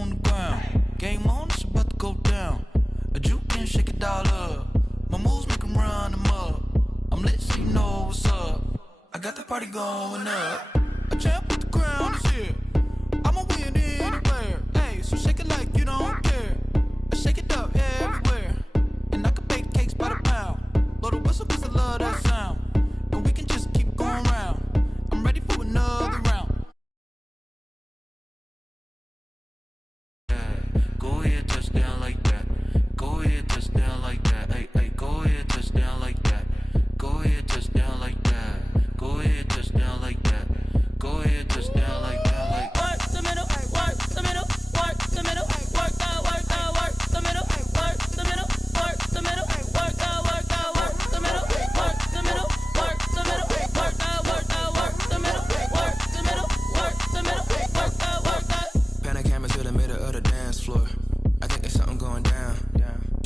on the ground. Game on, it's about to go down. A juke and shake it all up. My moves make 'em run them up. I'm lit so you know what's up. I got the party going up. A champ with the crown is here. I'ma win anywhere. Hey, so shake it like you don't care. I shake it up everywhere. And I can bake cakes by the pound. Blow the whistle 'cause I love that sound. And we can just keep going round. I'm ready for another round. Go ahead, touchdown like that. Go ahead, touchdown like that. Hey, hey, go ahead, touchdown like that. Go ahead, touchdown like that. Go ahead, touchdown like that. Go ahead, touchdown like that. Like work the middle, work the middle, work the middle, work that, work that, work the middle, work the middle, work the middle, work that, work that, work the middle, work the middle, work the middle, work that, work that, work the middle, work the middle, work the middle, work that, work that. Pan a camera to the middle of the dance floor. I think there's something going down.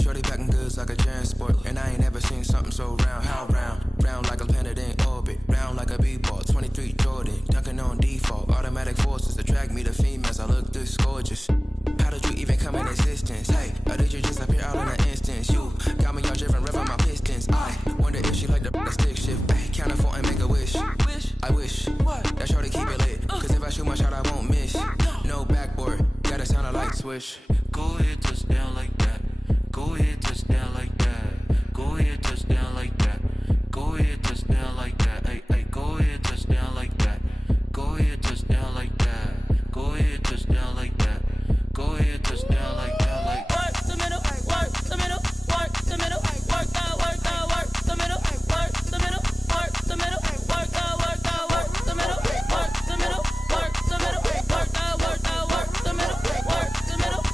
Shorty packing goods like a transport, and I ain't never seen something so round. How round? Round like a planet in orbit, round like a b-ball. 23 Jordan, dunking on default. Automatic forces attract me to females. I look this gorgeous. How did you even come in existence? Hey, or did you just appear out in an instance? You got me all driven, revving my pistons. I wonder if she like the stick shift. Ay, count for and make a wish. I wish that shorty keep it lit. Cause if I shoot my shot, I won't miss. No backboard, gotta sound a light switch. Go ahead, touchdown like that. Go ahead, touchdown like that. Go ahead, touchdown like that. Go ahead, touchdown like that. Hey, hey, go ahead, touchdown like that. Go ahead, touchdown like that. Go ahead, touchdown like that. Go ahead, touchdown like that. Like work the middle, work the middle, work the middle, work that, work that, work the middle, work the middle, work the middle, work that, work that, work the middle, work the middle, work the middle, work that, work that, work the middle, work the middle,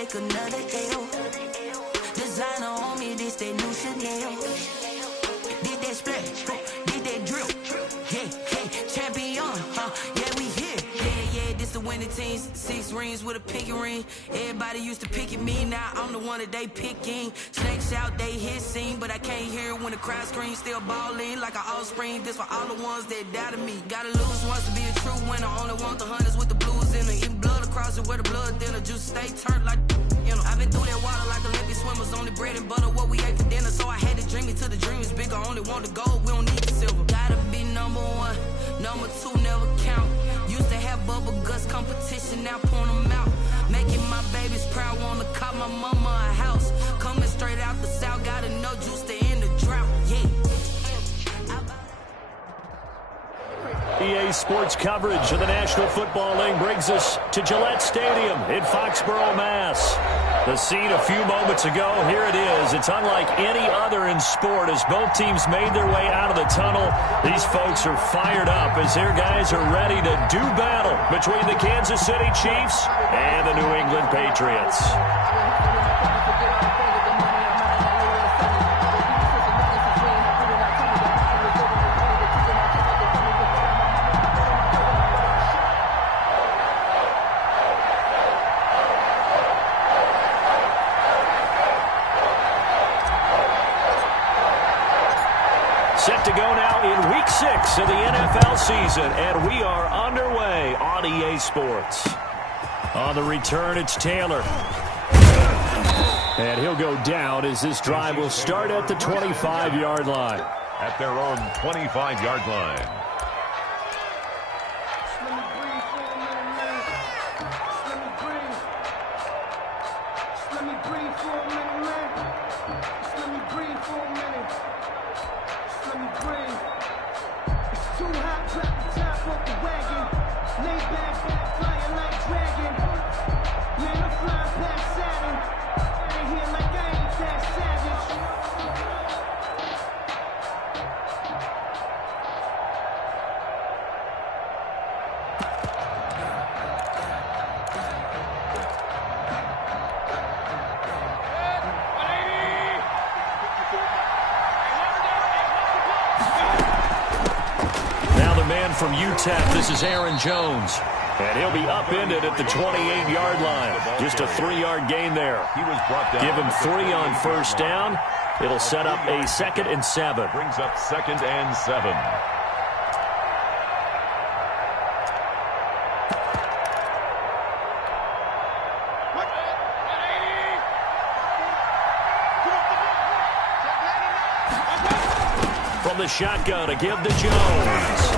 take another L. Designer on me, this that new Chanel. Did that splash, did that drip. Hey, champion, yeah, we here. Yeah, this the winning teams. 6 rings with a pinky ring. Everybody used to pick at me, now I'm the one that they picking. Snakes out, they hissing, but I can't hear when the crowd screams. Still balling like an offspring. This for all the ones that doubted me. Gotta lose once to be a true winner. Only want the hunters with the blues in it. Even blood across it where the blood thinner. Juice stay turned like, you know. I've been through that water like Olympic swimmers. Only bread and butter what we ate for dinner. So I had to dream it till the dream is bigger. Only want the gold, we don't need the silver. Gotta be number 1, number 2 never count. Used to have bubble guts competition, now point them out. Making my babies proud, wanna call my mama a house. Coming straight out the south, gotta know juice to end the drought, yeah. EA Sports coverage of the National Football League brings us to Gillette Stadium in Foxborough, Mass. The scene a few moments ago, here it is. It's unlike any other in sport as both teams made their way out of the tunnel. These folks are fired up as their guys are ready to do battle between the Kansas City Chiefs and the New England Patriots. Set to go now in Week 6 of the NFL season, and we are underway on EA Sports. On the return, it's Taylor. And he'll go down as this drive will start at the 25-yard line. At their own 25-yard line. From UTEP, this is Aaron Jones. And he'll be upended at the 28-yard line. Just a 3-yard gain there. He was brought down. Give him 3 on first down. It'll set up a 2nd and 7. Brings up 2nd and 7. From the shotgun to give to Jones.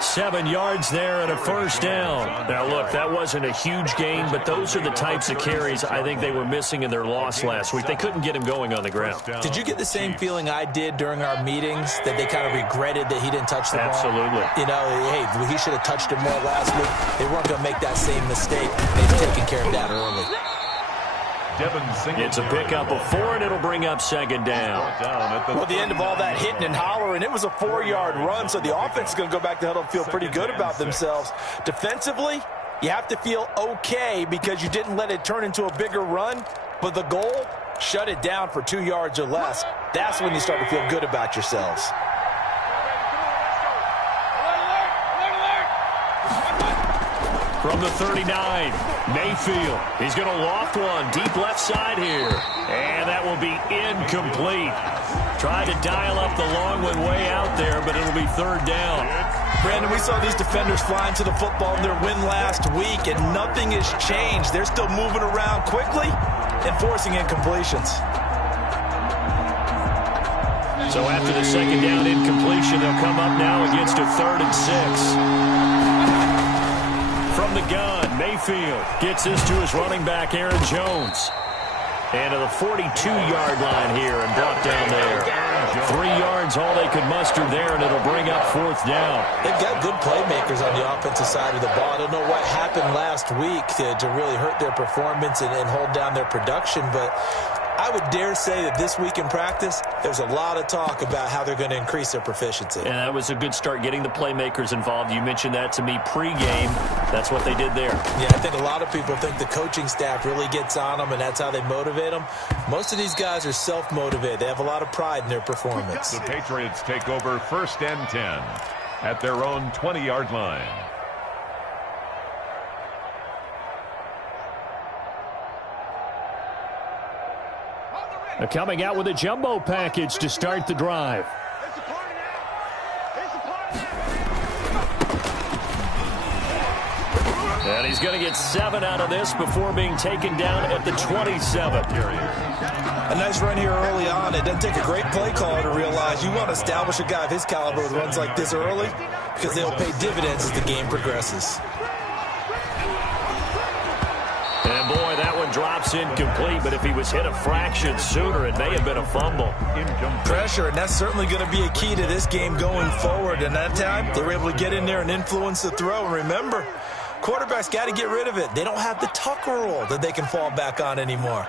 7 yards there and a first down. Now, look, that wasn't a huge gain, but those are the types of carries I think they were missing in their loss last week. They couldn't get him going on the ground. Did you get the same feeling I did during our meetings, that they kind of regretted that he didn't touch the ball? Absolutely. You know, hey, he should have touched it more last week. They weren't going to make that same mistake. They've taken care of that early. It's a pickup of 4, and it'll bring up 2nd down. Well, at the end of all that hitting and hollering, it was a 4-yard run, so the offense is going to go back to huddle and feel pretty good about themselves. Defensively, you have to feel okay because you didn't let it turn into a bigger run, but the goal, shut it down for 2 yards or less. That's when you start to feel good about yourselves. From the 39, Mayfield. He's going to loft one deep left side here. And that will be incomplete. Tried to dial up the long one way out there, but it'll be 3rd down. Brandon, we saw these defenders flying to the football in their win last week, and nothing has changed. They're still moving around quickly and forcing incompletions. So after the 2nd down incompletion, they'll come up now against a 3rd and 6. From the gun, Mayfield gets this to his running back, Aaron Jones. And to the 42-yard line here and brought down there. 3 yards, all they could muster there, and it'll bring up 4th down. They've got good playmakers on the offensive side of the ball. I don't know what happened last week to really hurt their performance and hold down their production, but I would dare say that this week in practice, there's a lot of talk about how they're going to increase their proficiency. And that was a good start, getting the playmakers involved. You mentioned that to me pregame. That's what they did there. Yeah, I think a lot of people think the coaching staff really gets on them, and that's how they motivate them. Most of these guys are self-motivated. They have a lot of pride in their performance. The Patriots take over 1st and 10 at their own 20-yard line. They're coming out with a jumbo package to start the drive. And he's going to get 7 out of this before being taken down at the 27. A nice run here early on. It doesn't take a great play caller to realize you want to establish a guy of his caliber with runs like this early because they'll pay dividends as the game progresses. And boy, that one drops incomplete, but if he was hit a fraction sooner, it may have been a fumble. Pressure, and that's certainly going to be a key to this game going forward. And that time, they were able to get in there and influence the throw. And remember, quarterbacks got to get rid of it. They don't have the Tucker rule that they can fall back on anymore.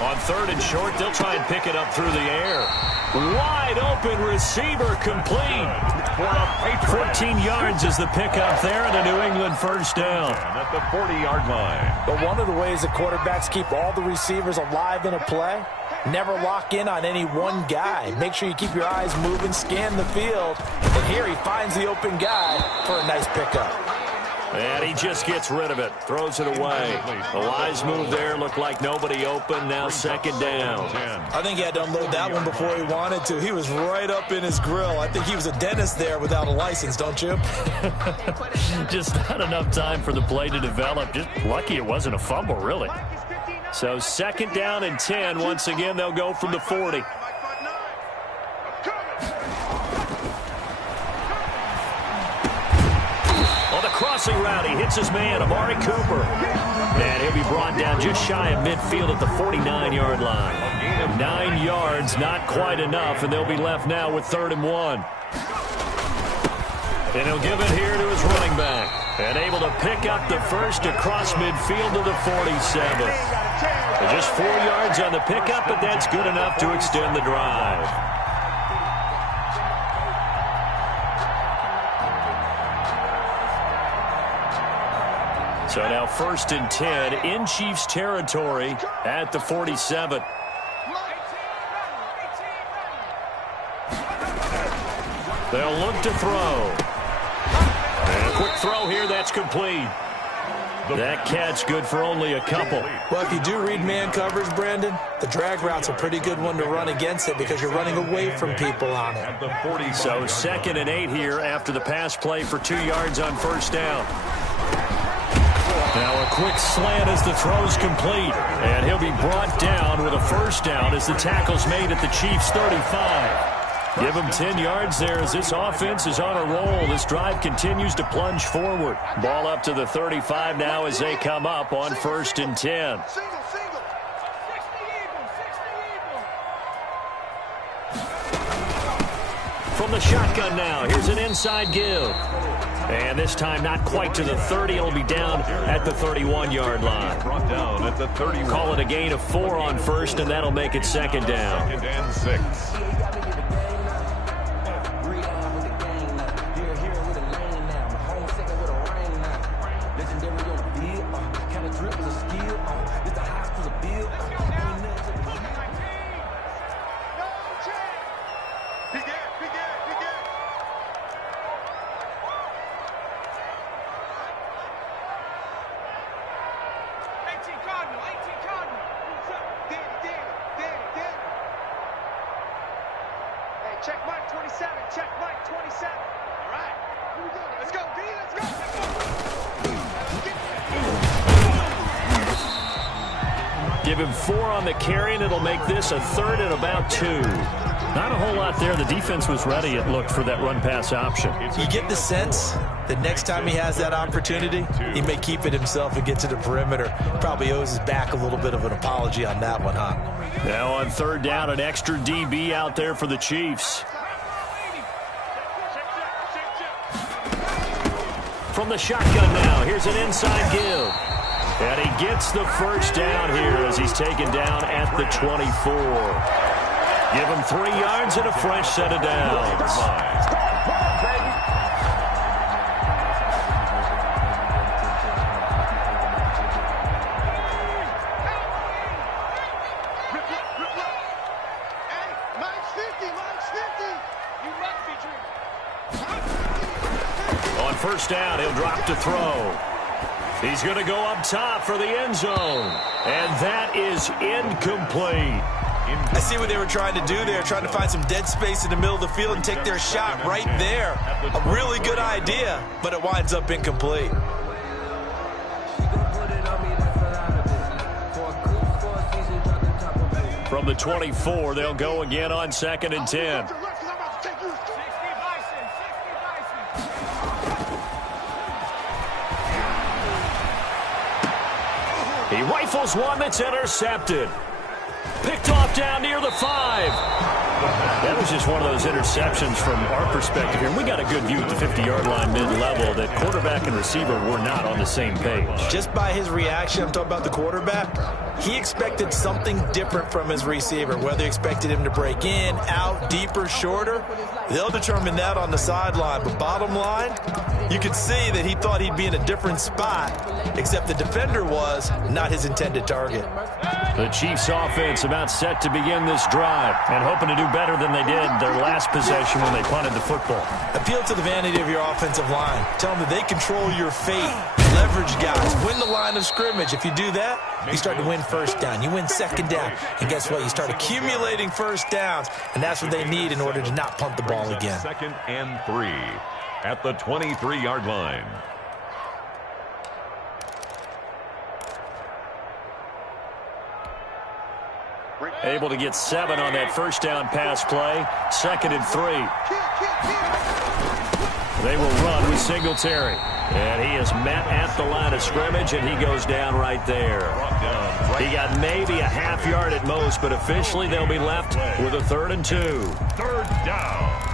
On 3rd and short, they'll try and pick it up through the air. Wide open receiver, complete. 14 yards is the pickup there, and a New England first down. At the 40-yard line. But one of the ways that quarterbacks keep all the receivers alive in a play, never lock in on any one guy. Make sure you keep your eyes moving, scan the field. And here he finds the open guy for a nice pickup. And he just gets rid of it, throws it away. The wise move there, looked like nobody open, now 2nd down. I think he had to unload that one before he wanted to. He was right up in his grill. I think he was a dentist there without a license, don't you? Just not enough time for the play to develop. Just lucky it wasn't a fumble, really. So 2nd down and 10. Once again, they'll go from the 40. On the crossing route, he hits his man, Amari Cooper. And he'll be brought down just shy of midfield at the 49-yard line. 9 yards, not quite enough, and they'll be left now with 3rd and 1. And he'll give it here to his running back. And able to pick up the first across midfield to the 47. Just 4 yards on the pickup, but that's good enough to extend the drive. So now 1st and 10 in Chiefs territory at the 47. They'll look to throw. And a quick throw here, that's complete. That catch good for only a couple. Well, if you do read man coverage, Brandon, the drag route's a pretty good one to run against it because you're running away from people on it. So 2nd and 8 here after the pass play for 2 yards on 1st down. Now a quick slant as the throw's complete. And he'll be brought down with a first down as the tackle's made at the Chiefs' 35. Give him 10 yards there as this offense is on a roll. This drive continues to plunge forward. Ball up to the 35 now as they come up on 1st and 10. From the shotgun now, here's an inside give. And this time not quite to the 30. It'll be down at the 31-yard line. Brought down at the 31. Call it a gain of 4 on 1st, and that'll make it 2nd down. 2nd and 6. Check Mike 27. Check Mike 27. All right. Let's go, D. Let's go. Give him 4 on the carry, and it'll make this a 3rd and about 2. Not a whole lot there. The defense was ready, it looked, for that run-pass option. You get the sense that next time he has that opportunity, he may keep it himself and get to the perimeter. Probably owes his back a little bit of an apology on that one, huh? Now on 3rd down, an extra DB out there for the Chiefs. From the shotgun now, here's an inside give. And he gets the first down here as he's taken down at the 24. Give him 3 yards and a fresh set of downs. On first down, he'll drop to throw. He's going to go up top for the end zone. And that is incomplete. I see what they were trying to do there, trying to find some dead space in the middle of the field and take their shot right there. A really good idea, but it winds up incomplete. From the 24, they'll go again on 2nd and 10. He rifles one that's intercepted. Picked off down near the 5. That was just one of those interceptions from our perspective here. We got a good view at the 50-yard line mid-level that quarterback and receiver were not on the same page. Just by his reaction, I'm talking about the quarterback, he expected something different from his receiver. Whether he expected him to break in, out, deeper, shorter, they'll determine that on the sideline. But bottom line, you could see that he thought he'd be in a different spot, except the defender was not his intended target. The Chiefs offense about set to begin this drive and hoping to do better than they did their last possession when they punted the football. Appeal to the vanity of your offensive line. Tell them that they control your fate. Leverage guys. Win the line of scrimmage. If you do that, you start to win first down. You win 2nd down. And guess what? You start accumulating first downs, and that's what they need in order to not punt the ball again. 2nd and 3 at the 23-yard line. Able to get 7 on that first down pass play. 2nd and 3. They will run with Singletary. And he is met at the line of scrimmage, and he goes down right there. He got maybe a half yard at most, but officially they'll be left with a 3rd and 2. 3rd down.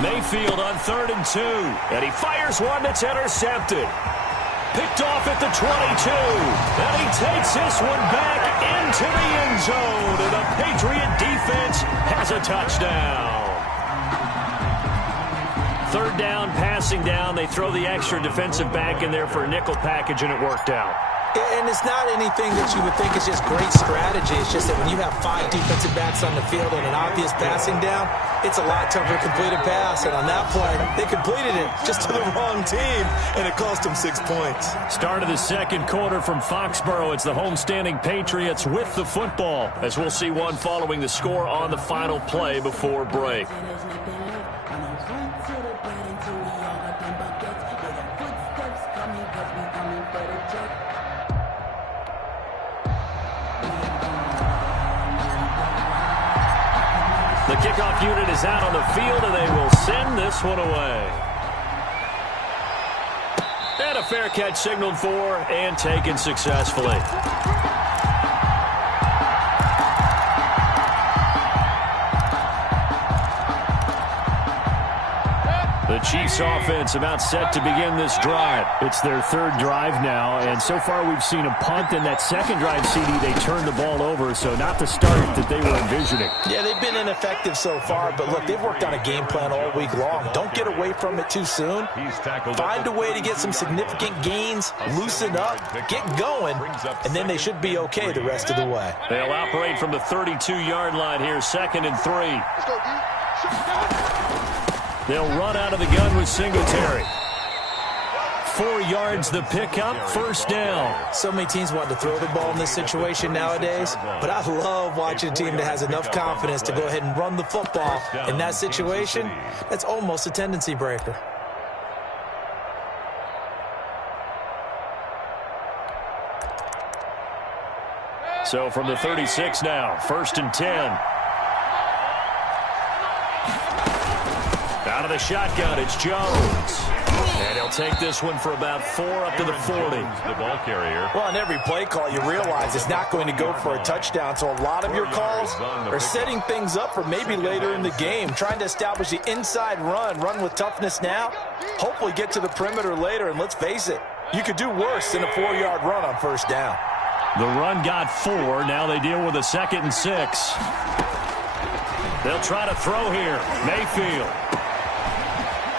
Mayfield on 3rd and 2. And he fires one that's intercepted. Picked off at the 22. And he takes this one back into the end zone. And the Patriot defense has a touchdown. 3rd down, passing down. They throw the extra defensive back in there for a nickel package, and it worked out. And it's not anything that you would think is just great strategy. It's just that when you have 5 defensive backs on the field and an obvious passing down, it's a lot tougher to complete a pass. And on that play, they completed it just to the wrong team, and it cost them 6 points. Start of the 2nd quarter from Foxborough. It's the homestanding Patriots with the football, as we'll see one following the score on the final play before break. The kickoff unit is out on the field, and they will send this one away. And a fair catch signaled for and taken successfully. The Chiefs offense about set to begin this drive. It's their 3rd drive now, and so far we've seen a punt. In that 2nd drive, CD, they turned the ball over, so not the start that they were envisioning. Yeah, they've been ineffective so far, but look, they've worked on a game plan all week long. Don't get away from it too soon. Find a way to get some significant gains, loosen up, get going, and then they should be okay the rest of the way. They'll operate from the 32-yard line here, 2nd and 3. Let's go, D. They'll run out of the gun with Singletary. 4 yards the pickup, 1st down. So many teams want to throw the ball in this situation nowadays, but I love watching a team that has enough confidence to go ahead and run the football. In that situation, that's almost a tendency breaker. So from the 36 now, 1st and 10. Out of the shotgun, it's Jones. And he'll take this one for about 4 up to the 40. The ball carrier. Well, on every play call, you realize it's not going to go for a touchdown, so a lot of your calls are setting things up for maybe later in the game, trying to establish the inside run with toughness now, hopefully get to the perimeter later, and let's face it, you could do worse than a 4-yard run on first down. The run got 4. Now they deal with a 2nd and 6. They'll try to throw here. Mayfield.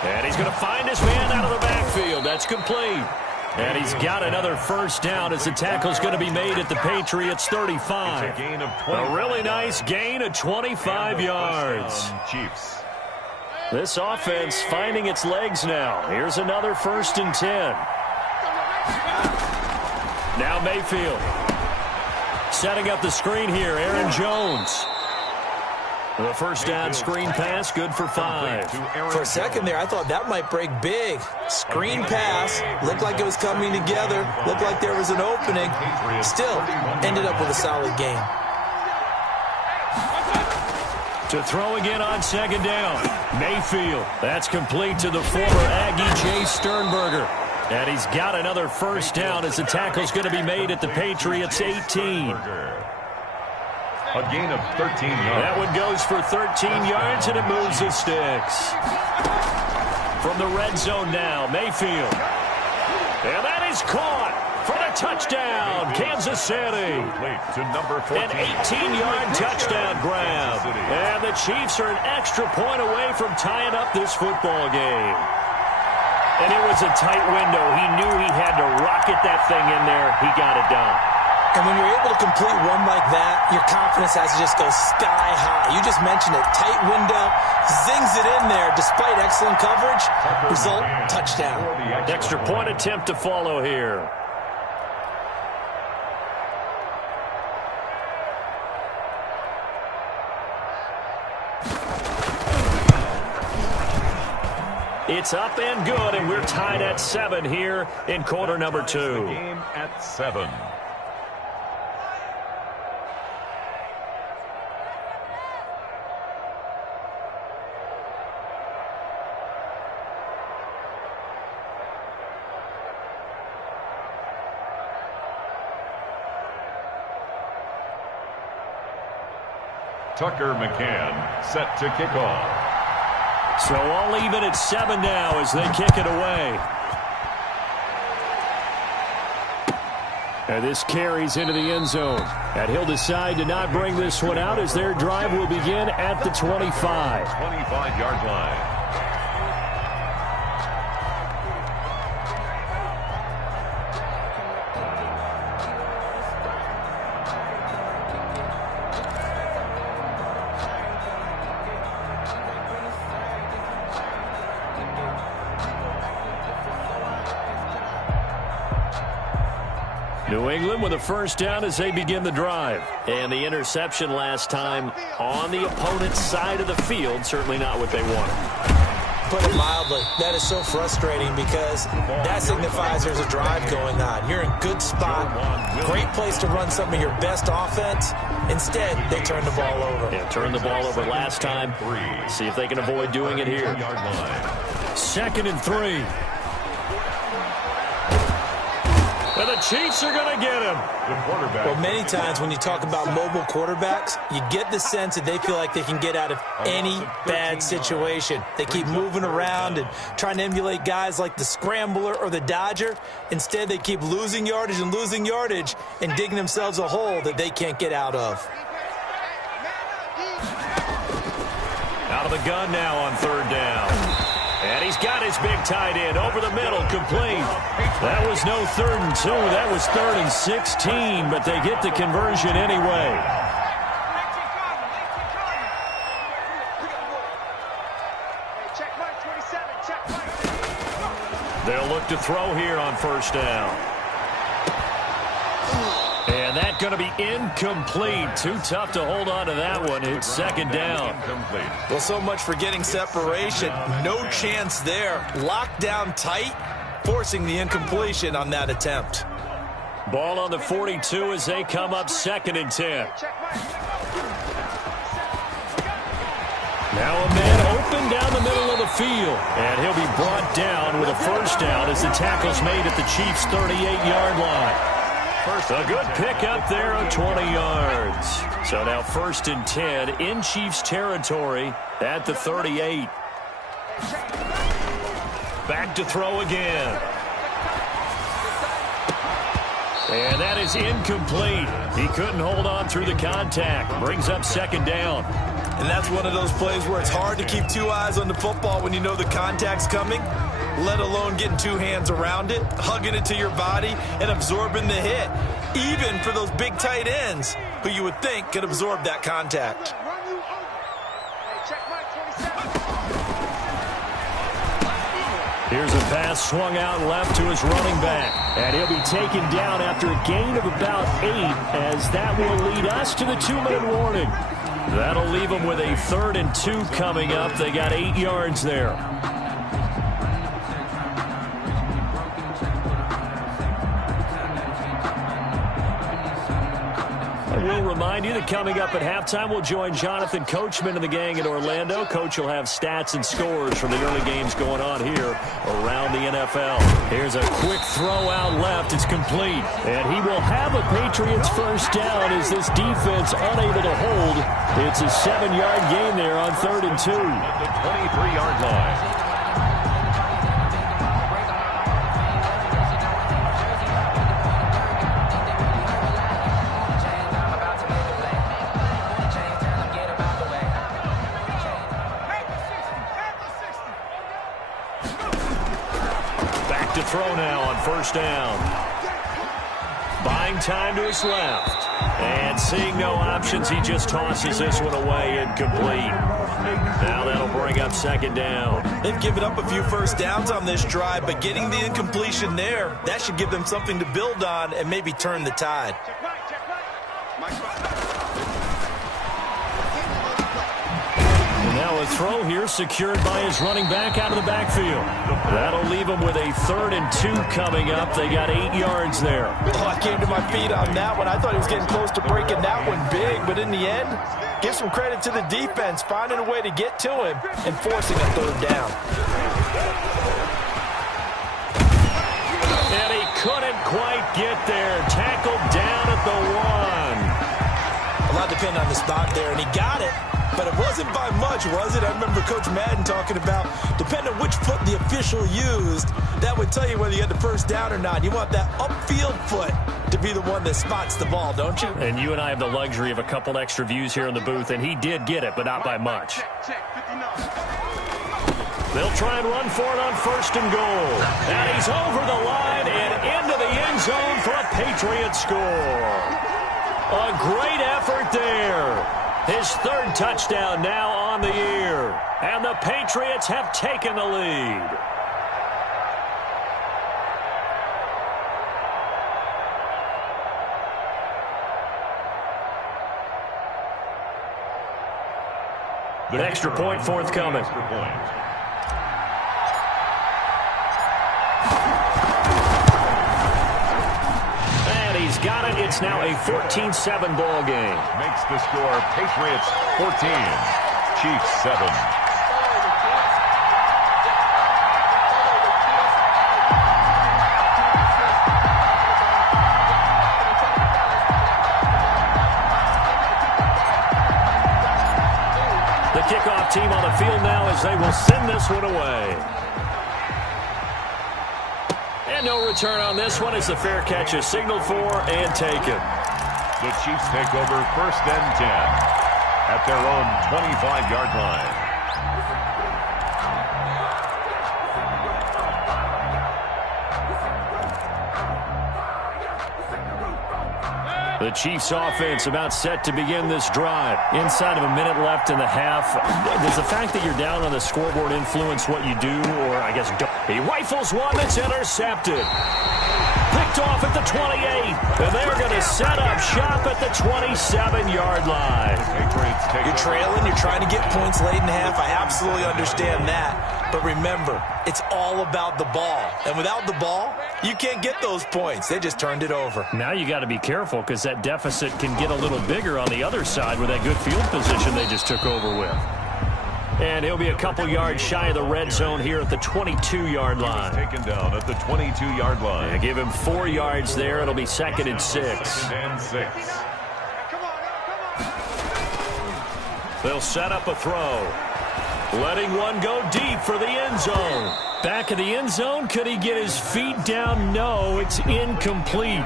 And he's going to find his man out of the backfield. That's complete. And he's got another first down as the tackle's going to be made at the Patriots 35. It's a gain of A really nice gain of 25 yards. Chiefs. This offense finding its legs now. Here's another 1st and 10. Now Mayfield. Setting up the screen here, Aaron Jones. The first down screen pass, good for 5. For a second there, I thought that might break big. Screen pass, looked like it was coming together, looked like there was an opening. Still, ended up with a solid gain. To throw again on 2nd down, Mayfield. That's complete to the former Aggie Jay Sternberger. And he's got another first down as the tackle's going to be made at the Patriots 18. A gain of 13 yards. That one goes for 13 yards, and it moves the sticks. From the red zone now, Mayfield. And that is caught for the touchdown, Kansas City. To number 14. An 18-yard touchdown grab. And the Chiefs are an extra point away from tying up this football game. And it was a tight window. He knew he had to rocket that thing in there. He got it done. And when you're able to complete one like that, your confidence has to just go sky high. You just mentioned it. Tight window, zings it in there despite excellent coverage. Result, touchdown. Extra point attempt to follow here. It's up and good, and we're tied at 7 here in quarter number 2. The game at 7. Tucker McCann set to kick off. So all even at 7 now as they kick it away. And this carries into the end zone. And he'll decide to not bring this one out as their drive will begin at the 25. 25-yard line. New England with a first down as they begin the drive. And the interception last time on the opponent's side of the field. Certainly not what they wanted. Put it mildly, that is so frustrating because that signifies there's a drive going on. You're in good spot, great place to run some of your best offense. Instead, they turn the ball over. Yeah, turned the ball over last time. See if they can avoid doing it here. 2nd and 3. And the Chiefs are going to get him. Well, many times when you talk about mobile quarterbacks, you get the sense that they feel like they can get out of any bad situation. They keep moving around and trying to emulate guys like the Scrambler or the Dodger. Instead, they keep losing yardage and digging themselves a hole that they can't get out of. Out of the gun now on 3rd down. And he's got his big tight end over the middle, complete. That was no 3rd and 2. That was 3rd and 16, but they get the conversion anyway. Check mark 27, check mark. They'll look to throw here on 1st down. And that's going to be incomplete. Too tough to hold on to that one. It's 2nd down. Well, so much for getting separation. No chance there. Locked down tight, forcing the incompletion on that attempt. Ball on the 42 as they come up 2nd and 10. Now a man open down the middle of the field. And he'll be brought down with a first down as the tackle's made at the Chiefs' 38-yard line. A good pick up there of 20 yards. So now 1st and 10 in Chiefs territory at the 38. Back to throw again. And that is incomplete. He couldn't hold on through the contact. Brings up 2nd down. And that's one of those plays where it's hard to keep 2 eyes on the football when you know the contact's coming, let alone getting 2 hands around it, hugging it to your body, and absorbing the hit. Even for those big tight ends who you would think could absorb that contact. Here's a pass swung out left to his running back. And he'll be taken down after a gain of about 8, as that will lead us to the 2-minute warning. That'll leave them with a 3rd and 2 coming up. They got 8 yards there. We'll remind you that coming up at halftime, we'll join Jonathan Coachman and the gang in Orlando. Coach will have stats and scores from the early games going on here around the NFL. Here's a quick throw out left. It's complete. And he will have a Patriots first down as this defense unable to hold. It's a 7-yard gain there on 3rd and 2. At the 23-yard line. Throw now on 1st down. Buying time to his left. And seeing no options, he just tosses this one away, incomplete. Now that'll bring up 2nd down. They've given up a few first downs on this drive, but getting the incompletion there, that should give them something to build on and maybe turn the tide. Now a throw here secured by his running back out of the backfield. That'll leave him with a 3rd and 2 coming up. They got 8 yards there. Oh, I came to my feet on that one. I thought he was getting close to breaking that one big, but in the end, give some credit to the defense, finding a way to get to him and forcing a 3rd down. And he couldn't quite get there. Tackled down at the 1. A lot depended on the spot there, and he got it. But it wasn't by much, was it? I remember Coach Madden talking about, depending on which foot the official used, that would tell you whether you had the first down or not. You want that upfield foot to be the one that spots the ball, don't you? And you and I have the luxury of a couple extra views here in the booth, and he did get it, but not by much. They'll try and run for it on 1st and goal. And he's over the line and into the end zone for a Patriot score. A great effort there. His 3rd touchdown now on the year. And the Patriots have taken the lead. The extra point forthcoming. And he's got it. It's now a 14-7 ball game. Makes the score Patriots 14, Chiefs 7. The kickoff team on the field now as they will send this one away. And no return on this one as the fair catch is signaled for and taken. The Chiefs take over 1st and 10 at their own 25-yard line. The Chiefs offense about set to begin this drive. Inside of a minute left in the half. Does the fact that you're down on the scoreboard influence what you do, or I guess don't? He rifles one that's intercepted. Picked off at the 28. And they're going to set up shop at the 27-yard line. You're trailing. You're trying to get points late in the half. I absolutely understand that. But remember, it's all about the ball. And without the ball, you can't get those points. They just turned it over. Now you got to be careful because that deficit can get a little bigger on the other side with that good field position they just took over with. And he'll be a couple yards shy of the red zone here at the 22-yard line. Taken down at the 22-yard line. Yeah, give him 4 yards there. It'll be 2nd and 6. 2nd and 6. Come on. They'll set up a throw. Letting one go deep for the end zone. Back of the end zone. Could he get his feet down? No, it's incomplete.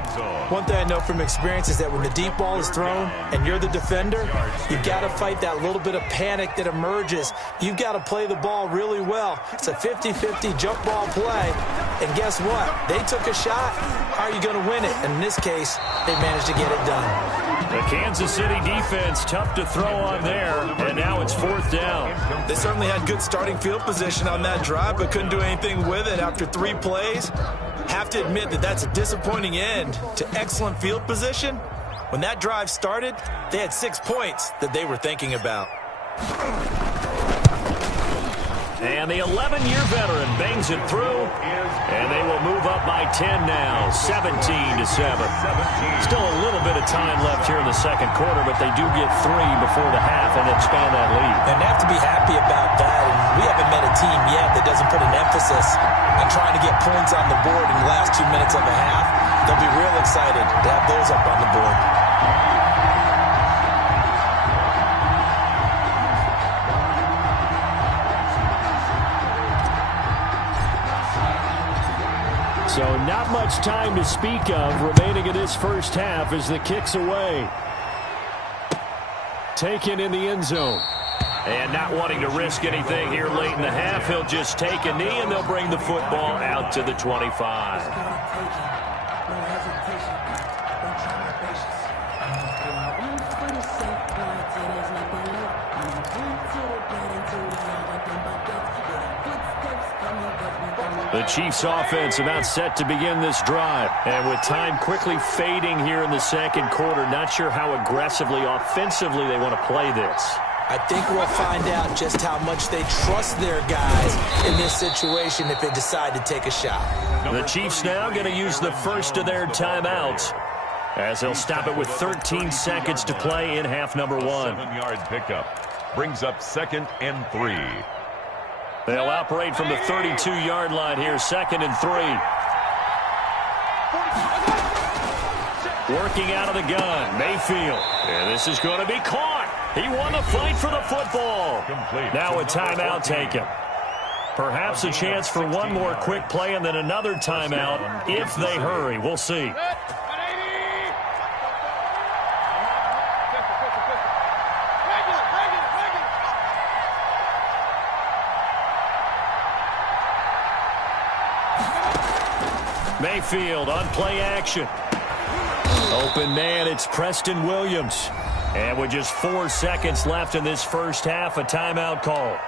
One thing I know from experience is that when the deep ball is thrown and you're the defender, you've got to fight that little bit of panic that emerges. You've got to play the ball really well. It's a 50-50 jump ball play. And guess what? They took a shot. How are you going to win it? And in this case, they managed to get it done. The Kansas City defense tough to throw on there, and now it's 4th down. They certainly had good starting field position on that drive, but couldn't do anything with it after 3 plays. Have to admit that that's a disappointing end to excellent field position. When that drive started, they had 6 points that they were thinking about. And the 11-year veteran bangs it through, and they will move up by 10 now, 17-7. Still a little bit of time left here in the second quarter, but they do get 3 before the half and expand that lead. And they have to be happy about that. And we haven't met a team yet that doesn't put an emphasis on trying to get points on the board in the last 2 minutes of a half. They'll be real excited to have those up on the board. So not much time to speak of remaining in this first half as the kick's away. Taken in the end zone. And not wanting to risk anything here late in the half, he'll just take a knee and they'll bring the football out to the 25. The Chiefs offense about set to begin this drive. And with time quickly fading here in the second quarter, not sure how aggressively, offensively they want to play this. I think we'll find out just how much they trust their guys in this situation if they decide to take a shot. The Chiefs now going to use the first of their timeouts as they'll stop it with 13 seconds to play in half number 1. 7-yard pickup brings up 2nd and 3. They'll operate from the 32-yard line here, 2nd and 3. Working out of the gun, Mayfield. And this is going to be caught. He won the fight for the football. Complete. Now a timeout taken. Perhaps a chance for one more quick play and then another timeout if they hurry. We'll see. Mayfield on play action. Open man, it's Preston Williams. And with just 4 seconds left in this first half, a timeout call.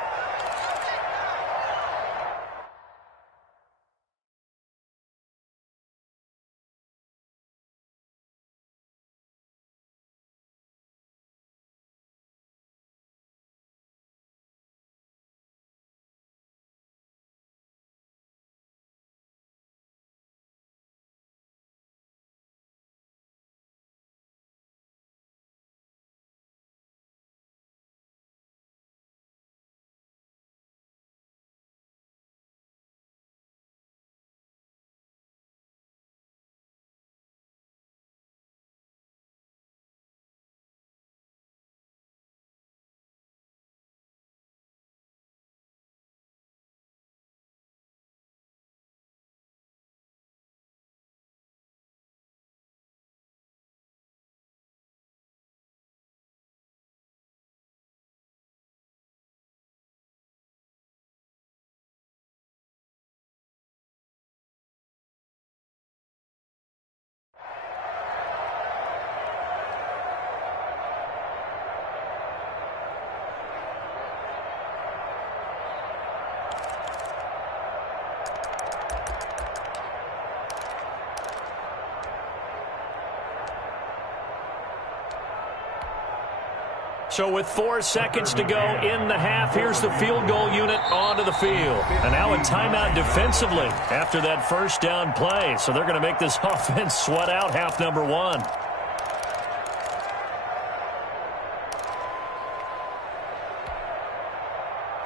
So with 4 seconds to go in the half, here's the field goal unit onto the field. And now a timeout defensively after that first down play. So they're going to make this offense sweat out half number 1.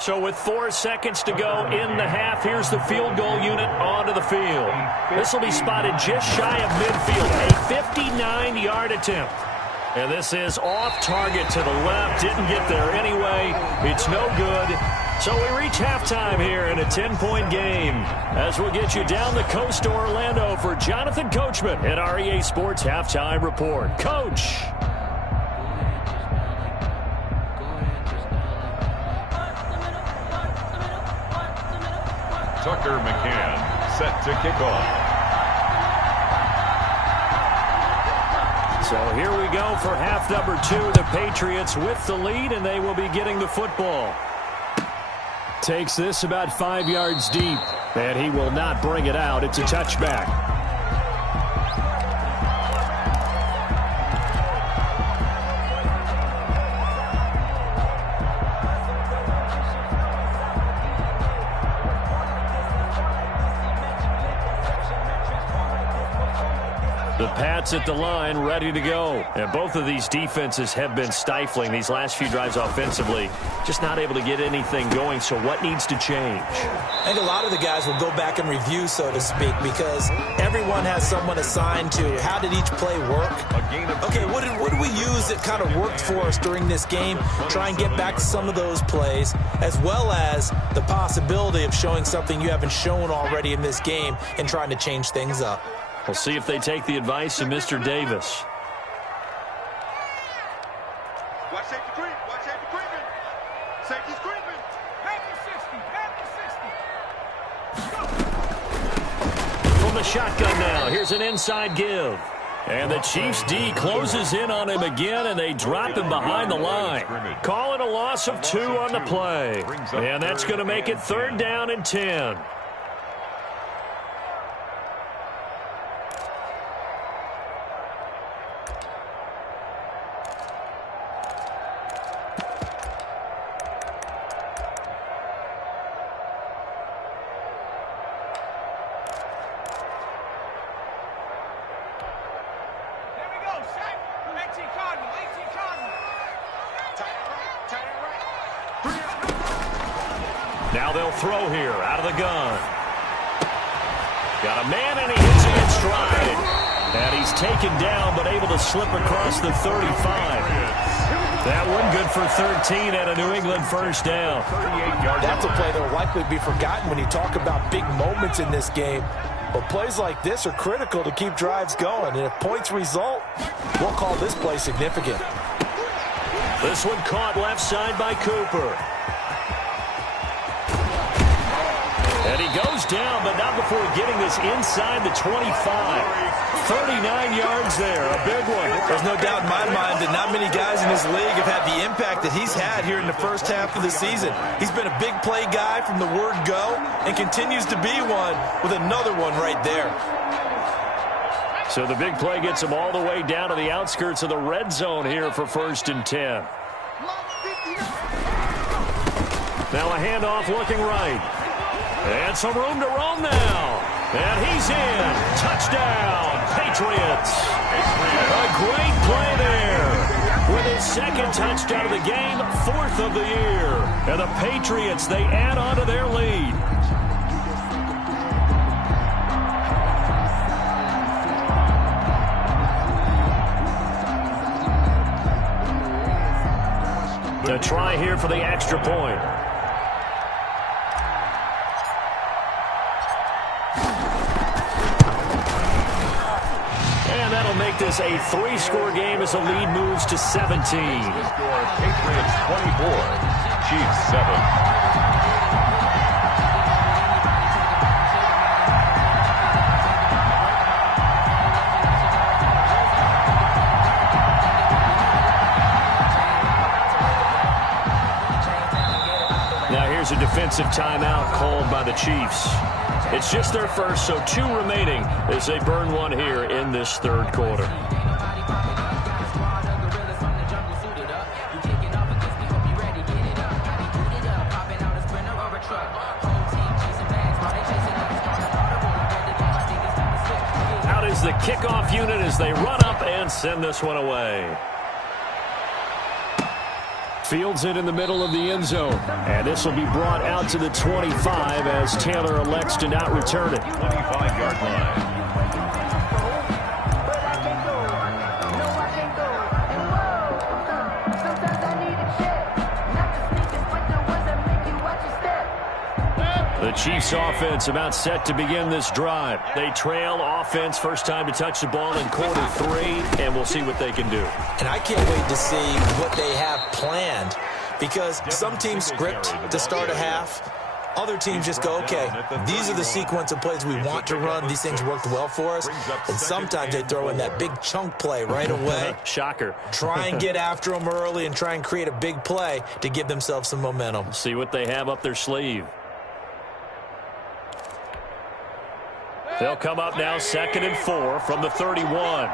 So with 4 seconds to go in the half, here's the field goal unit onto the field. This will be spotted just shy of midfield, a 59-yard attempt. And this is off target to the left. Didn't get there anyway. It's no good. So we reach halftime here in a 10-point game as we'll get you down the coast to Orlando for Jonathan Coachman at our EA Sports Halftime Report. Coach. Tucker McCann set to kick off. So here we go for half number 2. The Patriots with the lead, and they will be getting the football. Takes this about 5 yards deep, and he will not bring it out. It's a touchback. The Pats at the line, ready to go. And both of these defenses have been stifling these last few drives offensively. Just not able to get anything going, so what needs to change? I think a lot of the guys will go back and review, so to speak, because everyone has someone assigned to how did each play work. Okay, what did we use that kind of worked for us during this game? Try and get back to some of those plays, as well as the possibility of showing something you haven't shown already in this game and trying to change things up. We'll see if they take the advice of Mr. Davis. Watch safety creep. Watch safety creeping. Safety's creeping. Back to 60. From the shotgun now, here's an inside give. And the Chiefs D closes in on him again, and they drop him behind the line. Call it a loss of 2 on the play. And that's going to make it 3rd down and 10. Now they'll throw here out of the gun. Got a man, and he hits it in stride. And he's taken down, but able to slip across the 35. That one good for 13 and a New England first down. That's a play that will likely be forgotten when you talk about big moments in this game. But plays like this are critical to keep drives going. And if points result, we'll call this play significant. This one caught left side by Cooper. And he goes down, but not before getting this inside the 25. 39 yards there, a big one. There's no doubt in my mind that not many guys in this league have had the impact that he's had here in the first half of the season. He's been a big play guy from the word go and continues to be one with another one right there. So the big play gets him all the way down to the outskirts of the red zone here for 1st and 10. Now a handoff looking right. And some room to roam now. And he's in. Touchdown, Patriots. A great play there. With his 2nd touchdown of the game, 4th of the year. And the Patriots, they add on to their lead. The try here for the extra point. And that'll make this a 3-score game as the lead moves to 17. Score Patriots 24, Chiefs 7. Now here's a defensive timeout called by the Chiefs. It's just their first, so 2 remaining as they burn one here in this 3rd quarter. Out is the kickoff unit as they run up and send this one away. Fields it in the middle of the end zone. And this will be brought out to the 25 as Taylor elects to not return it. 25-yard line. The Chiefs offense about set to begin this drive. They trail offense, first time to touch the ball in quarter 3, and we'll see what they can do. And I can't wait to see what they have planned, because some teams script to start a half. Other teams just go, okay, these are the sequence of plays we want to run. These things worked well for us. And sometimes they throw in that big chunk play right away. Shocker. Try and get after them early and try and create a big play to give themselves some momentum. See what they have up their sleeve. They'll come up now 2nd and 4 from the 31.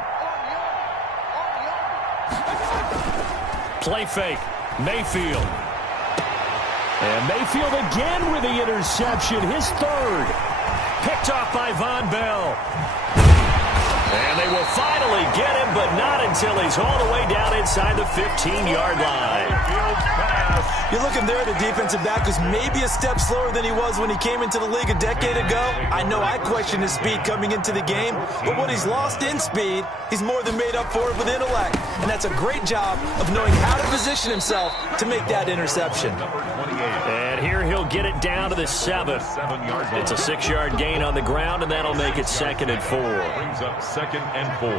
Play fake. Mayfield. And Mayfield again with the interception, his 3rd. Picked off by Von Bell. And they will finally get him, but not until he's all the way down inside the 15-yard line. You're looking there at a defensive back who's maybe a step slower than he was when he came into the league a decade ago. I know I questioned his speed coming into the game, but what he's lost in speed, he's more than made up for it with intellect. And that's a great job of knowing how to position himself to make that interception. And here he'll get it down to the 7. It's a 6-yard gain on the ground, and that'll make it 2nd and 4. Brings up 2nd and 4.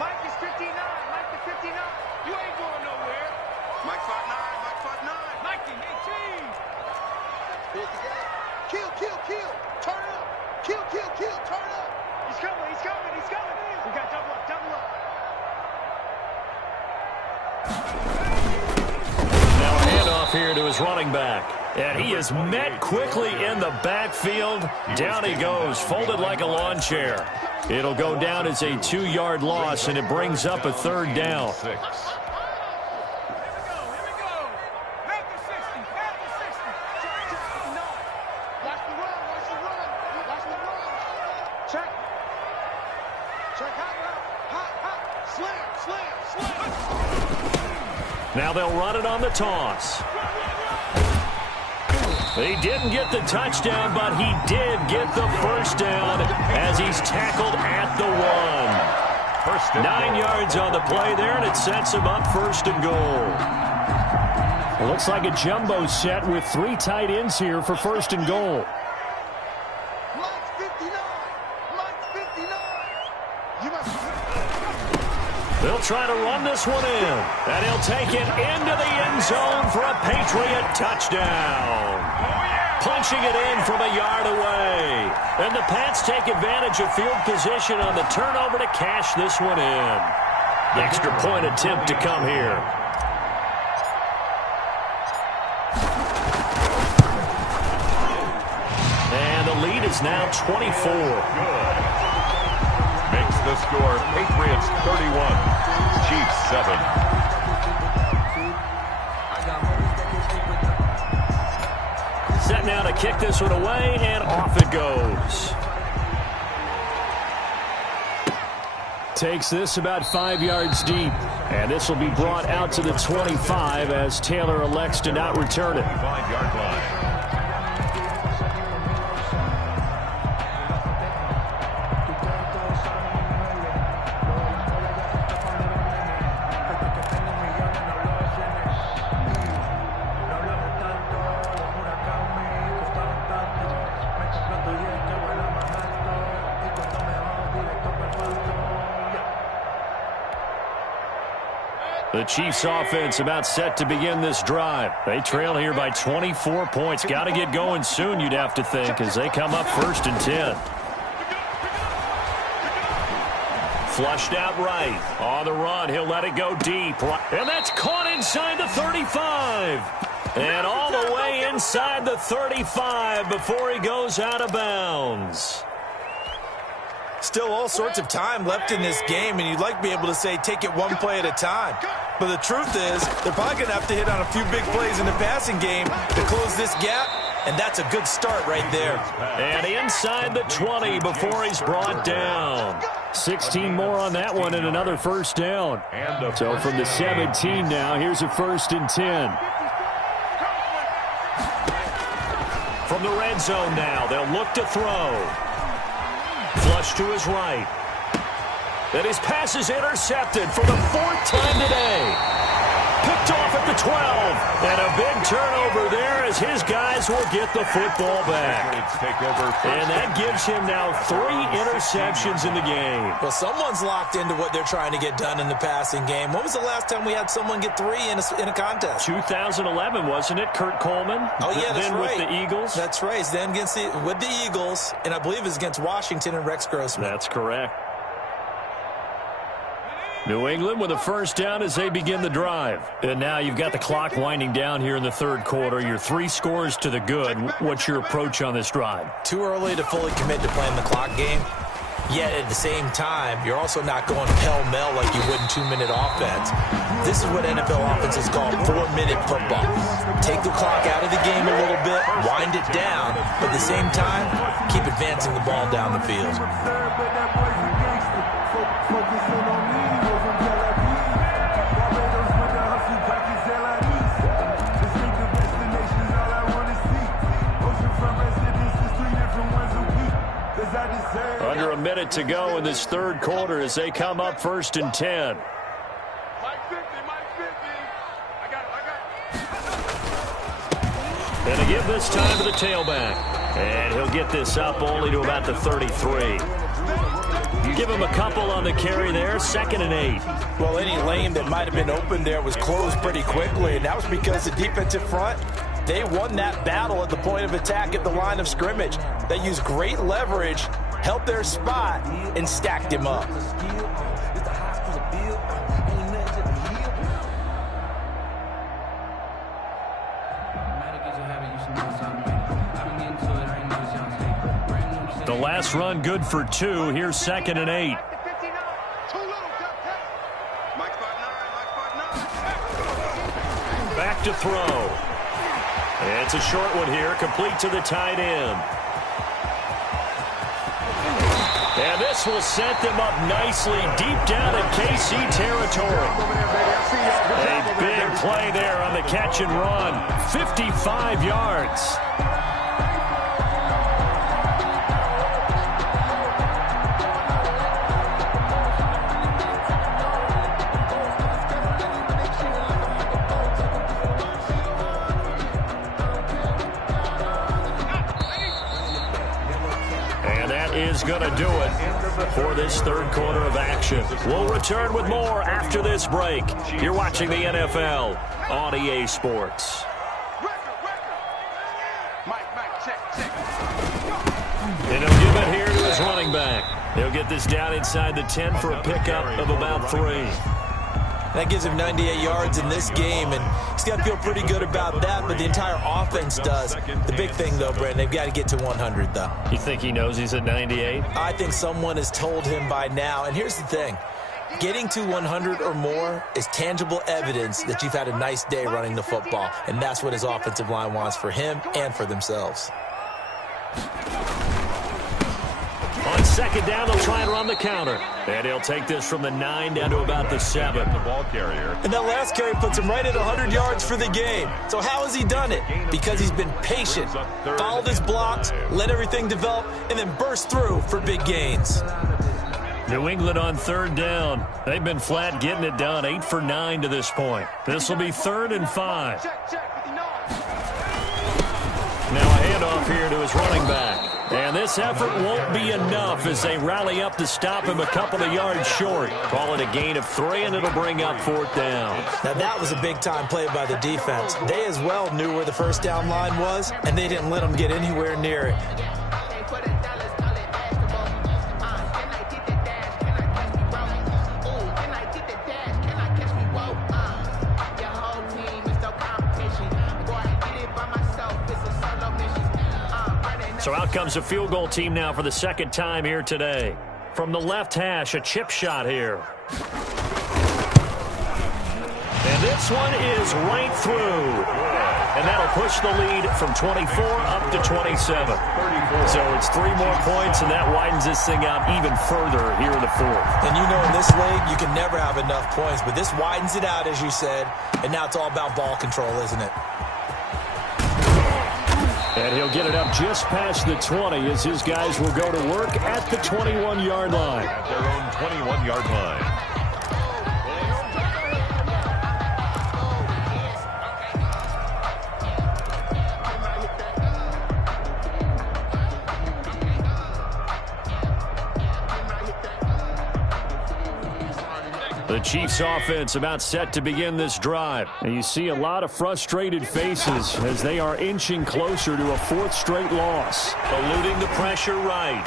Mike is 59. Mike is 59. You ain't going nowhere. Mike 5'9. Mike 5'9. Mike 18. Kill, kill, kill. Turn up. Kill, kill, kill. Turn up. He's coming. He's coming. He's coming. We got double up. Double up. Now a handoff here to his running back. And he is met quickly in the backfield. Down he goes, folded like a lawn chair. It'll go down as a 2-yard loss, and it brings up a 3rd down. Now they'll run it on the toss. He didn't get the touchdown, but he did get the 1st down as he's tackled at the 1. 9 yards on the play there, and it sets him up 1st and goal. It looks like a jumbo set with 3 tight ends here for 1st and goal. Mike's 59. Mike's 59. You must. They'll try to run this one in, and he'll take it into the end zone for a Patriot touchdown. Punching it in from a yard away. And the Pats take advantage of field position on the turnover to cash this one in. Extra point attempt to come here. And the lead is now 24. Good. Makes the score Patriots 31, Chiefs 7. Set now to kick this one away, and off it goes. Takes this about 5 yards deep, and this will be brought out to the 25 as Taylor elects to not return it. 5-yard line. The Chiefs offense about set to begin this drive. They trail here by 24 points. Got to get going soon, you'd have to think, as they come up 1st and 10. Flushed out right. On the run, he'll let it go deep. And that's caught inside the 35. And all the way inside the 35 before he goes out of bounds. Still all sorts of time left in this game, and you'd like to be able to say take it one play at a time. But the truth is, they're probably going to have to hit on a few big plays in the passing game to close this gap and that's a good start right there. And inside the 20 before he's brought down. 16 more on that one and another first down. So from the 17 now, here's a 1st and 10. From the red zone now, they'll look to throw. Flush to his right. And his pass is intercepted for the 4th time today. Picked off at the 12. And a big turnover there as his guys will get the football back. And that gives him now 3 interceptions in the game. Well, someone's locked into what they're trying to get done in the passing game. When was the last time we had someone get 3 in a contest? 2011, wasn't it? Kurt Coleman? Oh, yeah, that's then right. With the Eagles? That's right. It's then with the Eagles, and I believe it's against Washington and Rex Grossman. That's correct. New England with a first down as they begin the drive. And now you've got the clock winding down here in the 3rd quarter. You're 3 scores to the good. What's your approach on this drive? Too early to fully commit to playing the clock game. Yet at the same time, you're also not going pell-mell like you would in 2-minute offense. This is what NFL offenses call 4-minute football. Take the clock out of the game a little bit, wind it down, but at the same time, keep advancing the ball down the field. Under a minute to go in this 3rd quarter as they come up 1st and 10. And a give this time to the tailback. And he'll get this up only to about the 33. You give him a couple on the carry there, 2nd and 8. Well, any lane that might have been open there was closed pretty quickly, and that was because the defensive front, they won that battle at the point of attack at the line of scrimmage. They used great leverage, held their spot, and stacked him up. The last run good for 2. Here's 2nd and 8. Back to throw. It's a short one here, complete to the tight end. And this will set them up nicely deep down in KC territory. A big play there on the catch and run. 55 yards. Is going to do it for this 3rd quarter of action. We'll return with more after this break. You're watching the NFL on EA Sports. And he'll give it here to his running back. He'll get this down inside the 10 for a pickup of about 3. That gives him 98 yards in this game, and he's got to feel pretty good about that, but the entire offense does. The big thing, though, Brandon, they've got to get to 100, though. You think he knows he's at 98? I think someone has told him by now, and here's the thing. Getting to 100 or more is tangible evidence that you've had a nice day running the football, and that's what his offensive line wants for him and for themselves. On 2nd down, they'll try and run the counter. And he'll take this from the 9 down to about the 7. The ball carrier. And that last carry puts him right at 100 yards for the game. So how has he done it? Because he's been patient, followed his blocks, let everything develop, and then burst through for big gains. New England on 3rd down. They've been flat getting it done, 8 for 9 to this point. This will be 3rd and 5. Now a handoff here to his running back. And this effort won't be enough as they rally up to stop him a couple of yards short. Call it a gain of 3, and it'll bring up 4th down. Now that was a big-time play by the defense. They as well knew where the first down line was, and they didn't let them get anywhere near it. So out comes a field goal team now for the 2nd time here today. From the left hash, a chip shot here. And this one is right through. And that'll they'll push the lead from 24 up to 27. So it's 3 more points, and that widens this thing out even further here in the fourth. And you know in this league, you can never have enough points, but this widens it out, as you said, and now it's all about ball control, isn't it? And he'll get it up just past the 20 as his guys will go to work at the 21-yard line. At their own 21-yard line. The Chiefs offense about set to begin this drive. And you see a lot of frustrated faces as they are inching closer to a 4th straight loss. Eluding the pressure right.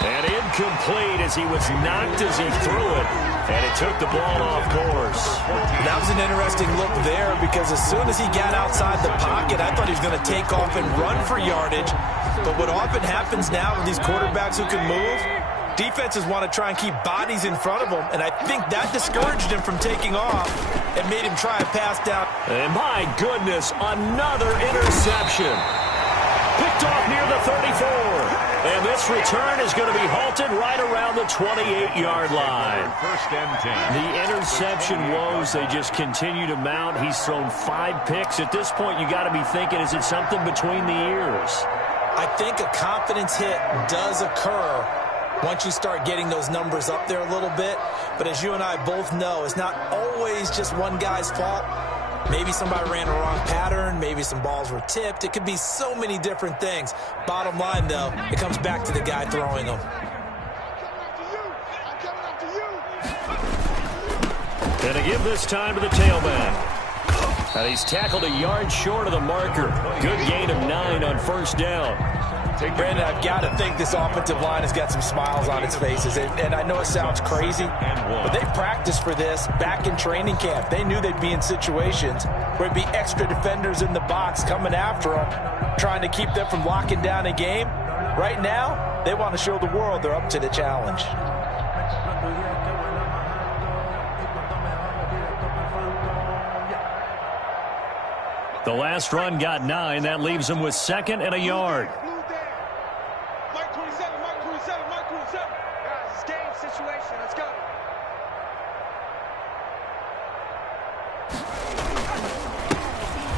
And incomplete as he was knocked as he threw it. And it took the ball off course. That was an interesting look there because as soon as he got outside the pocket, I thought he was going to take off and run for yardage. But what often happens now with these quarterbacks who can move, defenses want to try and keep bodies in front of them, and I think that discouraged him from taking off and made him try a pass down. And my goodness, another interception. Picked off near the 34. And this return is going to be halted right around the 28-yard line. First and 10. The interception woes, they just continue to mount. He's thrown 5 picks. At this point, you got to be thinking, is it something between the ears? I think a confidence hit does occur once you start getting those numbers up there a little bit. But as you and I both know, it's not always just one guy's fault. Maybe somebody ran a wrong pattern. Maybe some balls were tipped. It could be so many different things. Bottom line, though, it comes back to the guy throwing them. And to give this time to the tailback. And he's tackled a yard short of the marker. Good gain of 9 on first down. Brandon, I've got to think this offensive line has got some smiles on its faces. And I know it sounds crazy, but they practiced for this back in training camp. They knew they'd be in situations where it'd be extra defenders in the box coming after them, trying to keep them from locking down a game. Right now, they want to show the world they're up to the challenge. The last run got 9. That leaves them with 2nd and a yard.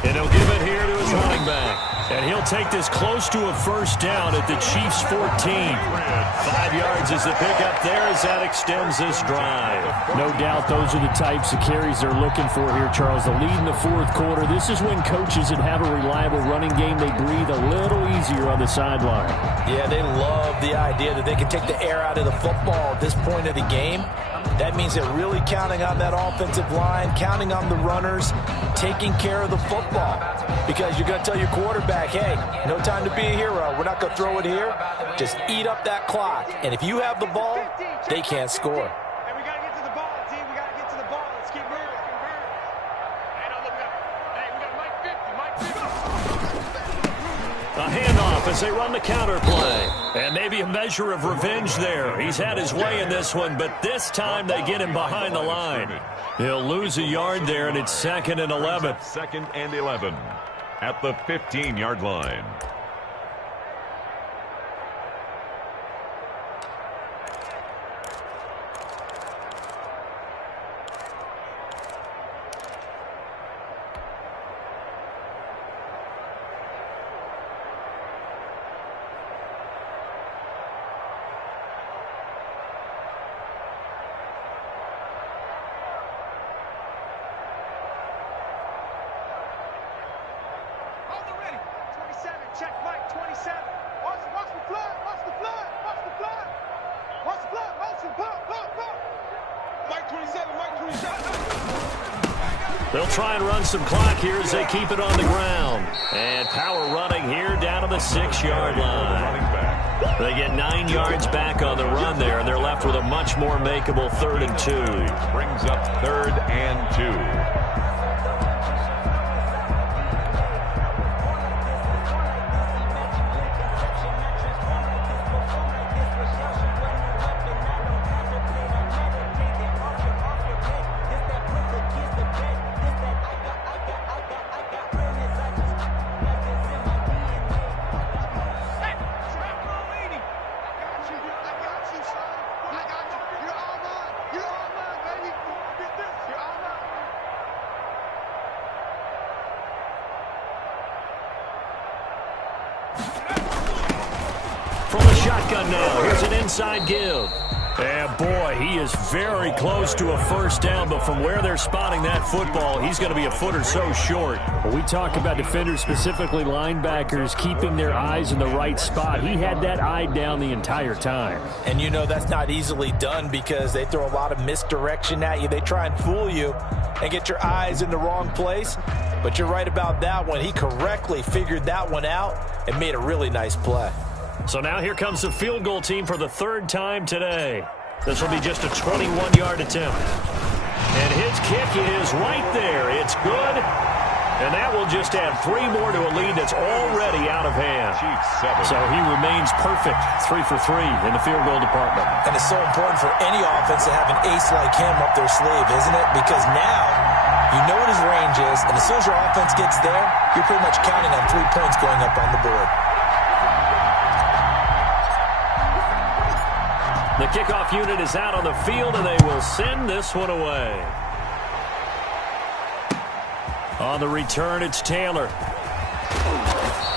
And he'll give it here to his running back. And he'll take this close to a first down at the Chiefs' 14. 5 yards is the pickup there as that extends this drive. No doubt those are the types of carries they're looking for here, Charles. The lead in the 4th quarter. This is when coaches that have a reliable running game, they breathe a little easier on the sideline. Yeah, they love the idea that they can take the air out of the football at this point of the game. That means they're really counting on that offensive line, counting on the runners, taking care of the football. Because you're going to tell your quarterback, hey, no time to be a hero. We're not going to throw it here. Just eat up that clock. And if you have the ball, they can't score. Hey, we got to get to the ball, D. We got to get to the ball. Let's keep moving. Hey, no, look up. Hey, we got Mike 50. A handoff as they run the counter play. And maybe a measure of revenge there. He's had his way in this one, but this time they get him behind the line. He'll lose a yard there, and it's 2nd and 11. 2nd and 11 at the 15-yard line. Check Mike 27. Watch the flood. Watch the flood. Watch the flood. Watch the flood. Motion. Pump. Mike 27. Mike 27. They'll try and run some clock here as they keep it on the ground. And power running here down to the 6-yard line. They get 9 yards back on the run there, and they're left with a much more makeable 3rd and 2. Brings up 3rd and 2. from the shotgun now. Here's an inside give. And, boy, he is very close to a first down, but from where they're spotting that football, he's going to be a foot or so short. When we talk about defenders, specifically linebackers, keeping their eyes in the right spot, he had that eye down the entire time. And you know that's not easily done because they throw a lot of misdirection at you. They try and fool you and get your eyes in the wrong place. But you're right about that one. He correctly figured that one out and made a really nice play. So now here comes the field goal team for the third time today. This will be just a 21-yard attempt. And his kick is right there. It's good. And that will just add 3 more to a lead that's already out of hand. So he remains perfect, 3 for 3 in the field goal department. And it's so important for any offense to have an ace like him up their sleeve, isn't it? Because now you know what his range is, and as soon as your offense gets there, you're pretty much counting on 3 points going up on the board. The kickoff unit is out on the field, and they will send this one away. On the return, it's Taylor.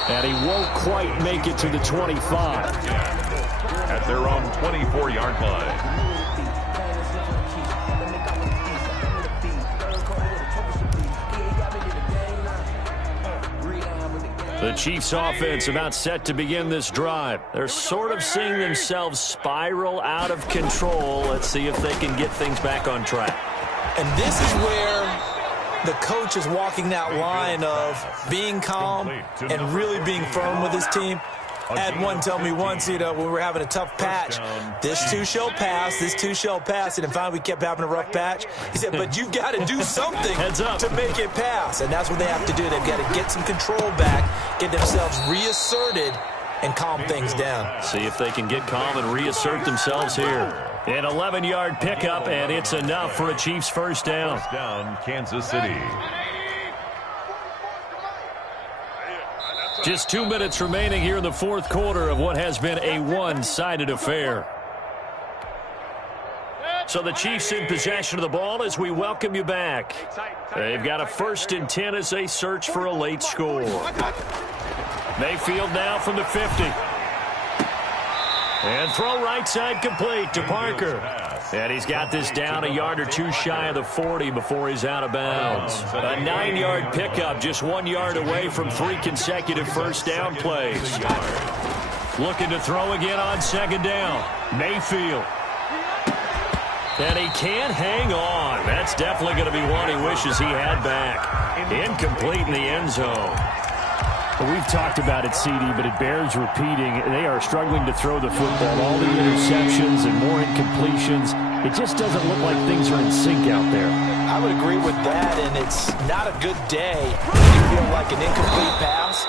And he won't quite make it to the 25. At their own 24-yard line. The Chiefs offense about set to begin this drive. They're sort of seeing themselves spiral out of control. Let's see if they can get things back on track. And this is where the coach is walking that line of being calm and really being firm with his team. I had one tell me once, when we were having a tough patch, this too shall pass, this too shall pass. And finally we kept having a rough patch. He said, but you've got to do something to make it pass. And that's what they have to do. They've got to get some control back, get themselves reasserted, and calm things down. See if they can get calm and reassert themselves here. An 11-yard pickup, and it's enough for a Chiefs first down. First down, Kansas City. Just 2 minutes remaining here in the fourth quarter of what has been a one-sided affair. So the Chiefs in possession of the ball as we welcome you back. They've got a 1st and 10 as they search for a late score. Mayfield now from the 50. And throw right side complete to Parker. And he's got this down a yard or 2 shy of the 40 before he's out of bounds. A 9-yard pickup, just 1 yard away from 3 consecutive first down plays. Looking to throw again on 2nd down. Mayfield. And he can't hang on. That's definitely going to be one he wishes he had back. Incomplete in the end zone. Well, we've talked about it, CD, but it bears repeating. They are struggling to throw the football. All the interceptions and more incompletions. It just doesn't look like things are in sync out there. I would agree with that, and it's not a good day when you feel like an incomplete pass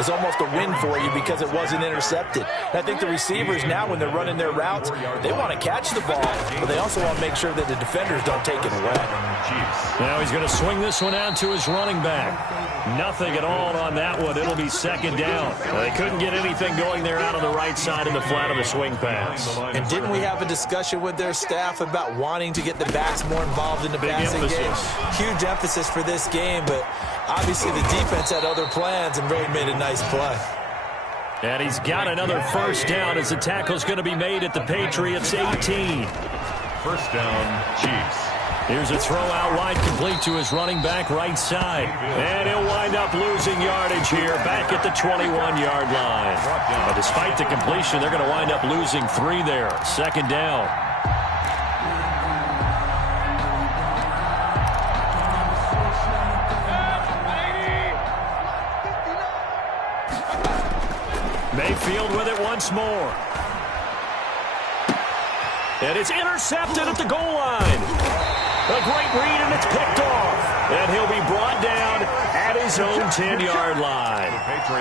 is almost a win for you because it wasn't intercepted. And I think the receivers now, when they're running their routes, they want to catch the ball, but they also want to make sure that the defenders don't take it away. Now he's going to swing this one out to his running back. Nothing at all on that one. It'll be 2nd down. They couldn't get anything going there out on the right side in the flat of the swing pass. And didn't we have a discussion with their staff about wanting to get the backs more involved in the passing game? Huge emphasis for this game, but obviously the defense had other plans and really made a nice play. And he's got another first down as the tackle's going to be made at the Patriots 18. First down, Chiefs. Here's a throw out wide complete to his running back right side. And he'll wind up losing yardage here back at the 21-yard line. But despite the completion, they're going to wind up losing 3 there. 2nd down. Mayfield with it once more. And it's intercepted at the goal line. A great read, and it's picked off. And he'll be brought down at his own 10-yard line.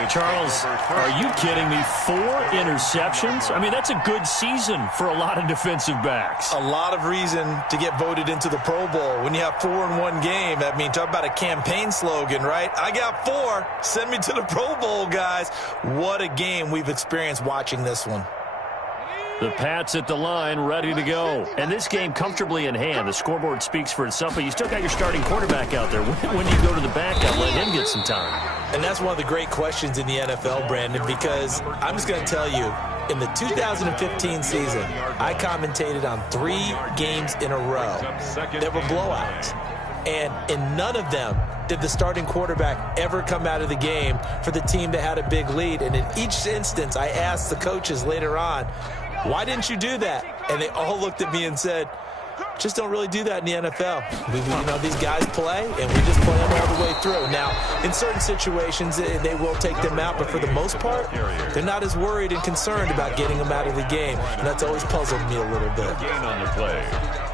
Charles, are you kidding me? 4 interceptions? I mean, that's a good season for a lot of defensive backs. A lot of reason to get voted into the Pro Bowl. When you have 4 in one game, I mean, talk about a campaign slogan, right? I got 4. Send me to the Pro Bowl, guys. What a game we've experienced watching this one. The Pats at the line, ready to go. And this game comfortably in hand. The scoreboard speaks for itself, but you still got your starting quarterback out there. When do you go to the backup, let him get some time? And that's one of the great questions in the NFL, Brandon, because I'm just going to tell you, In the 2015 season, I commentated on 3 games in a row that were blowouts. And in none of them did the starting quarterback ever come out of the game for the team that had a big lead. And in each instance, I asked the coaches later on, why didn't you do that? And they all looked at me and said, just don't really do that in the NFL. These guys play, and we just play them all the way through. Now, in certain situations, they will take them out, but for the most part, they're not as worried and concerned about getting them out of the game, and that's always puzzled me a little bit. Gain on the play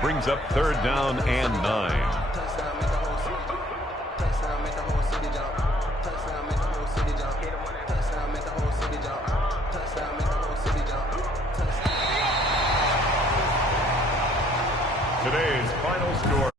brings up 3rd down and 9. Today's final score.